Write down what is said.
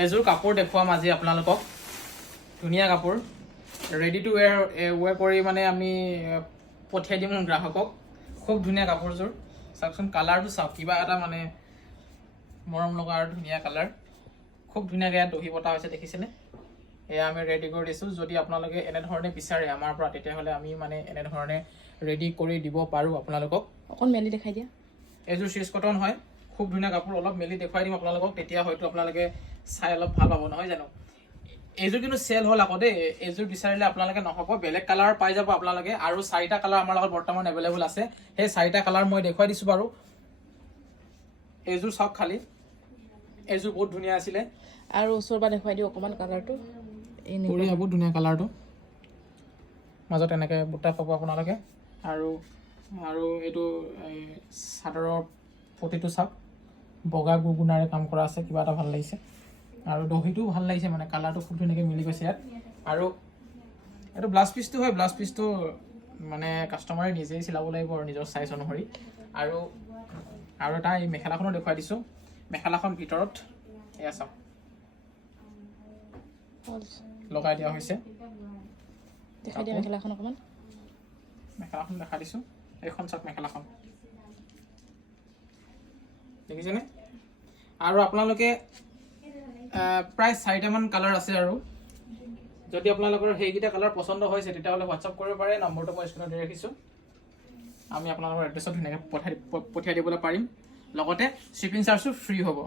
এযোৰ কাপোৰ দেখুৱাম আজি আপোনালোকক ধুনীয়া কাপোৰ ৰেডি টু ৱেৰ কৰি মানে আমি পঠিয়াই দিম গ্ৰাহকক খুব ধুনীয়া কাপোৰযোৰ চাওকচোন কালাৰটো চাওক কিবা এটা মানে মৰম লগা আৰু ধুনীয়া কালাৰ খুব ধুনীয়াকৈ ইয়াত দহি বটা হৈছে দেখিছেনে এয়া আমি ৰেডি কৰি দিছোঁ যদি আপোনালোকে এনেধৰণে বিচাৰে আমাৰ পৰা তেতিয়াহ'লে আমি মানে এনেধৰণে ৰেডি কৰি দিব পাৰোঁ আপোনালোকক অকণ মেলি দেখাই দিয়া এযোৰ চিজ কটন হয় খুব ধুনীয়া কাপোৰ অলপ মেলি দেখুৱাই দিম আপোনালোকক তেতিয়া হয়তো আপোনালোকে চাই অলপ ভাল পাব নহয় জানো এইযোৰ কিন্তু চেল হ'ল আকৌ দেই এইযোৰ বিচাৰিলে আপোনালোকে নহ'ব বেলেগ কালাৰ পাই যাব আপোনালোকে আৰু 4টা কালাৰ আমাৰ লগত বৰ্তমান এভেইলেবল আছে সেই 4টা কালাৰ মই দেখুৱাই দিছোঁ বাৰু এইযোৰ চাওক খালি এইযোৰ বহুত ধুনীয়া আছিলে আৰু ওচৰৰ পৰা দেখুৱাই দিওঁ অকণমান কালাৰটো পৰি বহুত ধুনীয়া কালাৰটো মাজত এনেকৈ বুটা পাব আপোনালোকে আৰু আৰু এইটো চাদৰৰ পটিটো চাওক বগা গুগুনাৰে কাম কৰা আছে কিবা এটা ভাল লাগিছে আৰু দহিটোও ভাল লাগিছে মানে কালাৰটো খুব ধুনীয়াকৈ মিলি গৈছে ইয়াত আৰু এইটো ব্লাউজ পিচটো হয় ব্লাউজ পিচটো মানে কাষ্টমাৰে নিজেই চিলাব লাগিব আৰু নিজৰ চাইজ অনুসৰি আৰু এটা এই মেখেলাখনো দেখুৱাই দিছোঁ মেখেলাখন ভিতৰত এয়া চাওক লগাই দিয়া হৈছে দেখাই দিয়া মেখেলাখন অকণমান মেখেলাখন দেখাই দিছোঁ এইখন চাওক মেখেলাখন দেখিছেনে আৰু আপোনালোকে প্ৰায় 4টামান কালাৰ আছে আৰু যদি আপোনালোকৰ সেইকেইটা কালাৰ পচন্দ হৈছে তেতিয়াহ'লে হোৱাটছআপ কৰিব পাৰে নম্বৰটো মই স্ক্ৰীণত দি ৰাখিছোঁ আমি আপোনালোকৰ এড্ৰেছত ধুনীয়াকৈ পঠিয়াই দিবলৈ পাৰিম লগতে শ্বিপিং চাৰ্জটো ফ্ৰী হ'ব